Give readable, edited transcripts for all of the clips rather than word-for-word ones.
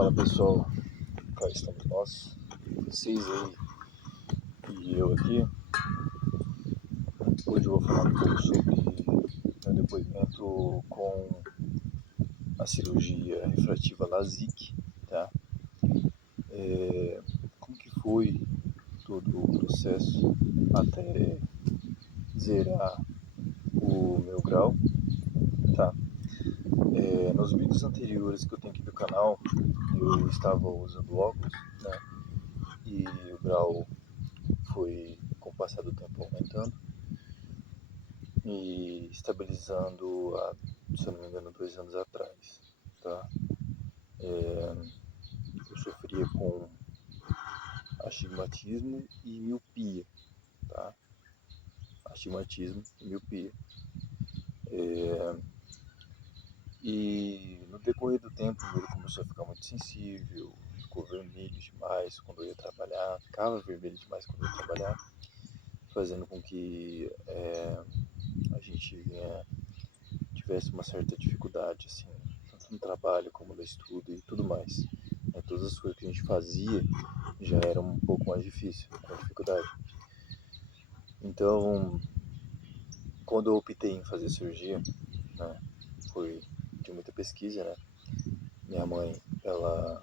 Fala pessoal, cá estamos nós, vocês aí e eu aqui. Hoje eu vou falar um pouco sobre meu depoimento com a cirurgia refrativa LASIK, tá? Como que foi todo o processo até zerar o meu grau, tá? Nos vídeos anteriores que eu tenho aqui no canal, eu estava usando óculos, né? E o grau foi, com o passar do tempo, aumentando e estabilizando há, se eu não me engano, 2 anos atrás, tá? Eu sofria com astigmatismo e miopia, tá? Astigmatismo e miopia. E no decorrer do tempo ele começou a ficar muito sensível, ficou vermelho demais quando eu ia trabalhar, ficava vermelho demais quando eu ia trabalhar, fazendo com que a gente tivesse uma certa dificuldade, assim, tanto no trabalho como no estudo e tudo mais. Todas as coisas que a gente fazia já eram um pouco mais difícil, com dificuldade. Então, quando eu optei em fazer cirurgia, né, foi de muita pesquisa, né? Minha mãe, ela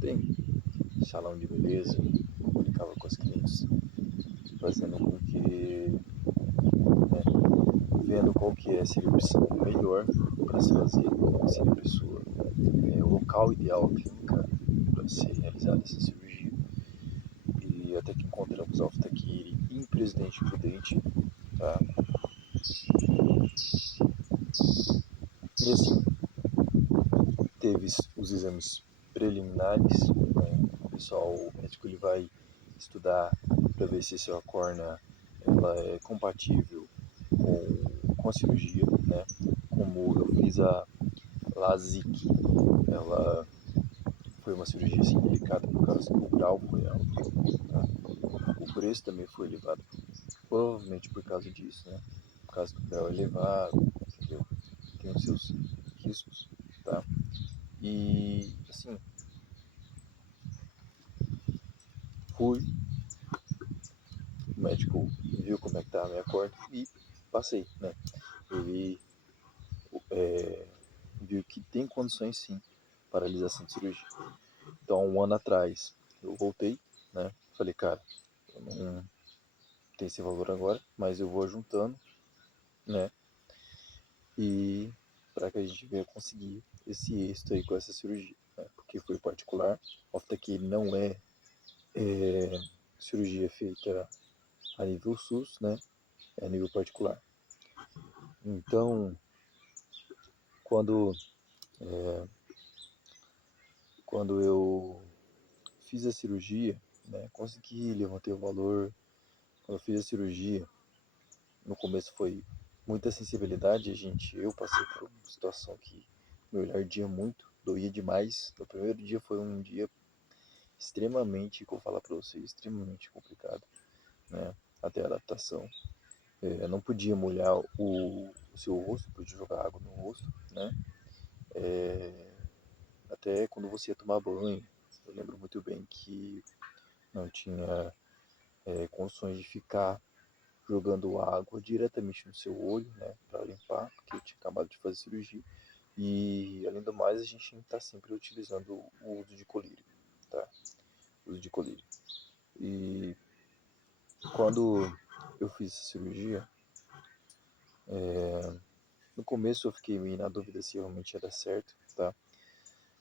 tem salão de beleza, comunicava com os clientes, fazendo com que, né, vendo qual que seria a opção melhor para se fazer, qual seria a pessoa, o local ideal, a clínica, para ser realizada essa cirurgia. E até que encontramos a Alphatakiri em Presidente Prudente, tá? E assim, teve os exames preliminares, né? O pessoal, o médico, ele vai estudar para ver se a sua córnea ela é compatível com a cirurgia, né? Como eu fiz a LASIK, ela foi uma cirurgia assim, delicada por causa que o grau foi alto, tá? O preço também foi elevado, provavelmente por causa disso, né? Por causa do grau elevado, entendeu? Tem os seus riscos, tá? E assim, fui, o médico viu como é que tá a minha córnea e passei, né? Ele viu que tem condições sim para realização de cirurgia. Então, 1 ano atrás, eu voltei, né? Falei, cara, eu não tenho esse valor agora, mas eu vou juntando, né? E para que a gente venha conseguir esse êxito aí com essa cirurgia, né? Porque foi particular. Oftalmologia não cirurgia feita a nível SUS, né? É a nível particular. Então, quando eu fiz a cirurgia, né? Consegui, levantei o valor. Quando eu fiz a cirurgia, no começo foi muita sensibilidade, eu passei por uma situação que meu olhar ardia muito, doía demais. No primeiro dia foi um dia extremamente, que eu vou falar para vocês, extremamente complicado, né? Até a adaptação. Eu não podia molhar o seu rosto, podia jogar água no rosto, né? Até quando você ia tomar banho, eu lembro muito bem que não tinha condições de ficar jogando água diretamente no seu olho, né, para limpar, porque eu tinha acabado de fazer cirurgia. E além do mais, a gente está sempre utilizando o uso de colírio, tá? O uso de colírio. E quando eu fiz essa cirurgia, no começo eu fiquei meio na dúvida se realmente ia dar certo, tá?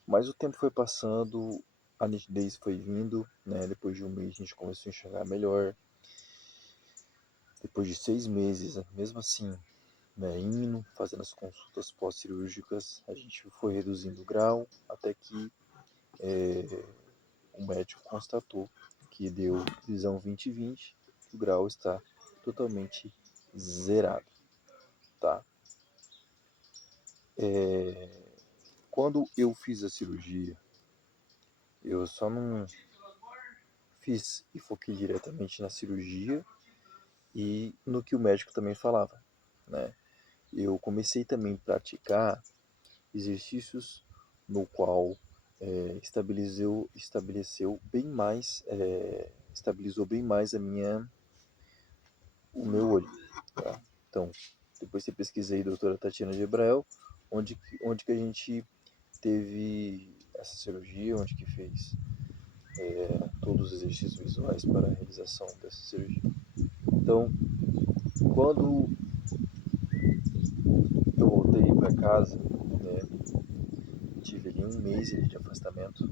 Mas o tempo foi passando, a nitidez foi vindo, né? Depois de 1 mês a gente começou a enxergar melhor. Depois de 6 meses, mesmo assim, né, indo, fazendo as consultas pós-cirúrgicas, a gente foi reduzindo o grau até que o médico constatou que deu visão 20/20, que o grau está totalmente zerado, tá? Quando eu fiz a cirurgia, eu só não fiz e foquei diretamente na cirurgia e no que o médico também falava, né? Eu comecei também a praticar exercícios no qual estabilizou bem mais o meu olho, tá? Então, depois eu pesquisei doutora Tatiana de Abrael, onde que a gente teve essa cirurgia, onde que fez todos os exercícios visuais para a realização dessa cirurgia. Então, quando eu voltei para casa, né, tive ali um mês ali de afastamento,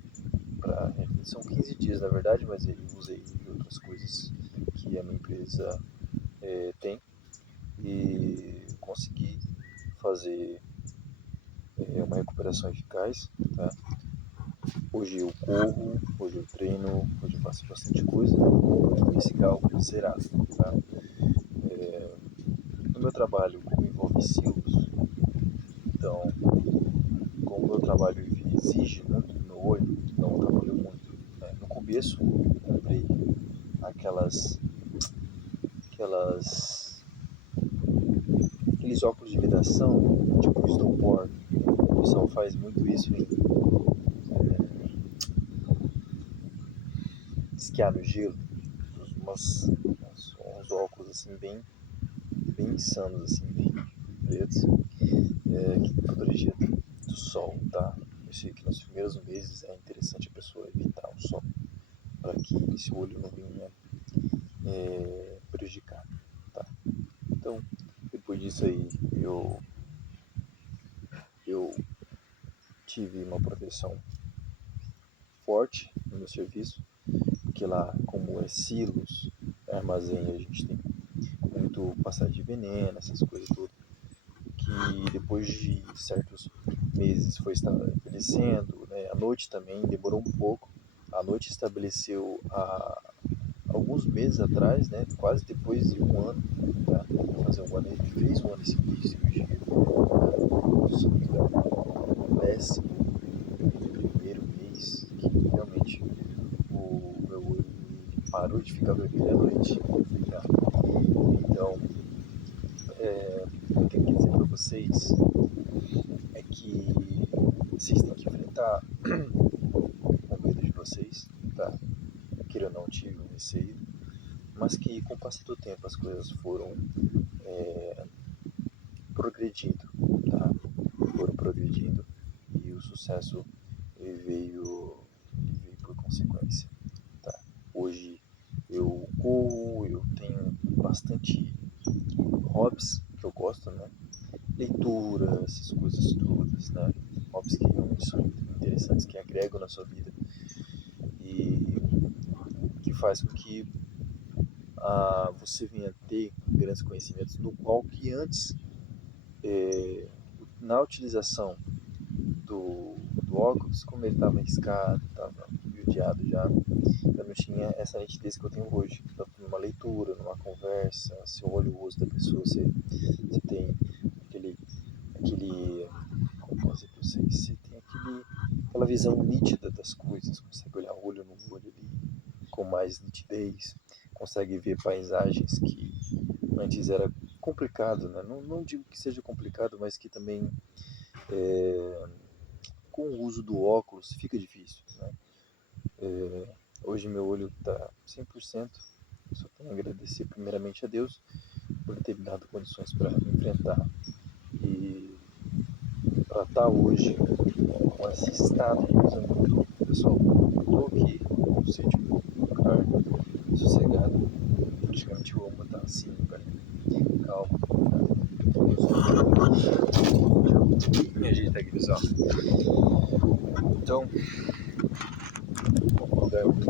são 15 dias na verdade, mas eu usei de outras coisas que a minha empresa tem e consegui fazer uma recuperação eficaz, tá? Hoje eu corro, hoje eu treino, hoje eu faço bastante coisa com esse cálculo zerado, tá? No meu trabalho, como envolve silos, então, como o meu trabalho exige muito do meu olho, não trabalho muito, né? No começo, eu comprei aquelas aqueles óculos de vedação, tipo snowboard. O pessoal faz muito isso em esquiar no gelo. Uns óculos assim bem insanos, assim, bem pretos, que protegia do sol, tá? Eu sei que nos primeiros meses é interessante a pessoa evitar o sol, para que esse olho não venha prejudicar, tá? Então, depois disso aí, eu tive uma proteção forte no meu serviço, porque lá, como é silos, armazém, a gente tem muito passagem de veneno, essas coisas todas, que depois de certos meses foi estabelecendo, né? A noite também demorou um pouco, a noite estabeleceu alguns meses atrás, né? Quase depois de um ano, tá? Fazer um ano, ele fez um ano de cirurgia, só que no 11º mês, que realmente o meu olho parou de ficar vermelho à noite, tá? Então, o que eu quero dizer para vocês é que vocês têm que enfrentar o medo de vocês, tá? Queira ou não, tive um receio, mas que com o passar do tempo as coisas foram progredindo, tá? Foram progredindo e o sucesso ele veio por consequência, tá? Hoje eu corro, eu tenho bastante hobbies que eu gosto, né? Leitura, essas coisas todas, né? Hobbies que realmente são interessantes, que agregam na sua vida e que faz com que você venha ter grandes conhecimentos, no qual que antes, na utilização do óculos, como ele estava arriscado, estava judiado já, eu não tinha essa nitidez que eu tenho hoje. Então, numa leitura, numa conversa, você olha o rosto da pessoa, você tem aquele, como posso dizer para vocês, você tem aquela visão nítida das coisas, consegue olhar olho no olho ali com mais nitidez, consegue ver paisagens que antes era complicado, né? Não digo que seja complicado, mas que também com o uso do óculos fica difícil, né? Hoje meu olho está 100%, só tenho a agradecer primeiramente a Deus por ter me dado condições para enfrentar e para estar hoje com esse estado de visão. Pessoal, estou aqui no sítio, no lugar sossegado, praticamente o ombro está assim, calmo, deixa eu me ajeitar aqui, pessoal. Então, um lugar muito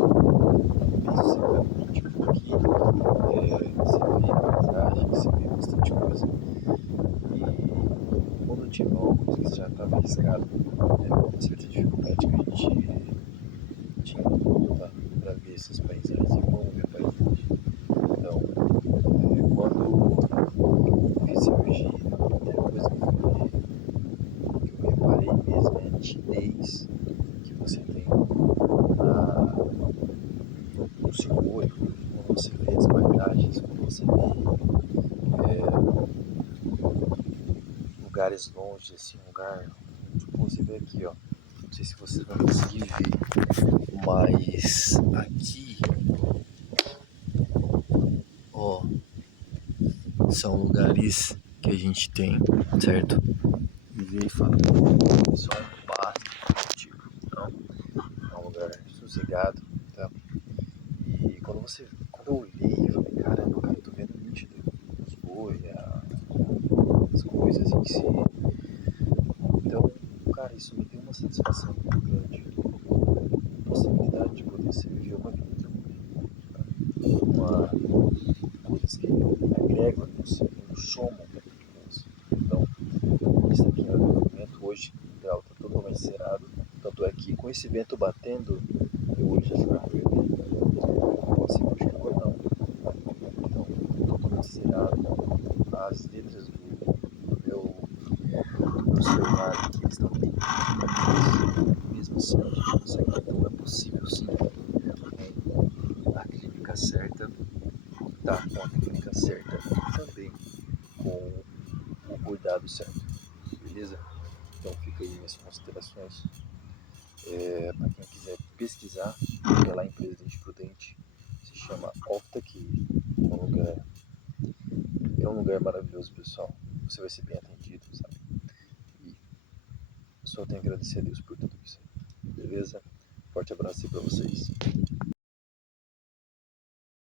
sossegado, tipo aqui, você vê paisagem, você vê bastante coisa. E quando tiver óculos que já estava arriscado, certa dificuldade que a gente tinha para ver essas paisagens e como ver a paisagem. Então, quando eu fiz cirurgia, a primeira coisa que eu reparei mesmo é a nitidez que você tem no seu olho, quando você vê as paisagens, quando você vê lugares longe, assim, tipo, você vê aqui, ó, sei se vocês vão conseguir ver, mas aqui, ó, são lugares que a gente tem, certo? E vê e fala, só um pasto, tipo, não, é um lugar sossegado, tá? E quando eu olhei, eu falei, caramba, cara, eu tô vendo nítido os bois, as coisas em si. Então, cara, isso me deu uma satisfação muito grande. Possibilidade de poder se viver uma vida tranquila, uma coisas que agregam no somo. Então, isso aqui é um vento hoje, o grau está totalmente cerrado. Tanto é que com esse vento batendo, meu olho já fica vermelho. Não consigo enxergar não. Então, totalmente cerrado. As letras do meu celular aqui eles estão bem pequenas. Mesmo assim, a gente consegue. Então é possível sim, com a clínica certa, tá com a técnica certa e também com o cuidado certo, beleza? Então fica aí minhas considerações. Para quem quiser pesquisar, é lá em Presidente Prudente, se chama Ofta, que é um lugar maravilhoso, pessoal. Você vai ser bem atendido, sabe? E só tenho a agradecer a Deus por tudo isso. Beleza? Forte abraço aí pra vocês.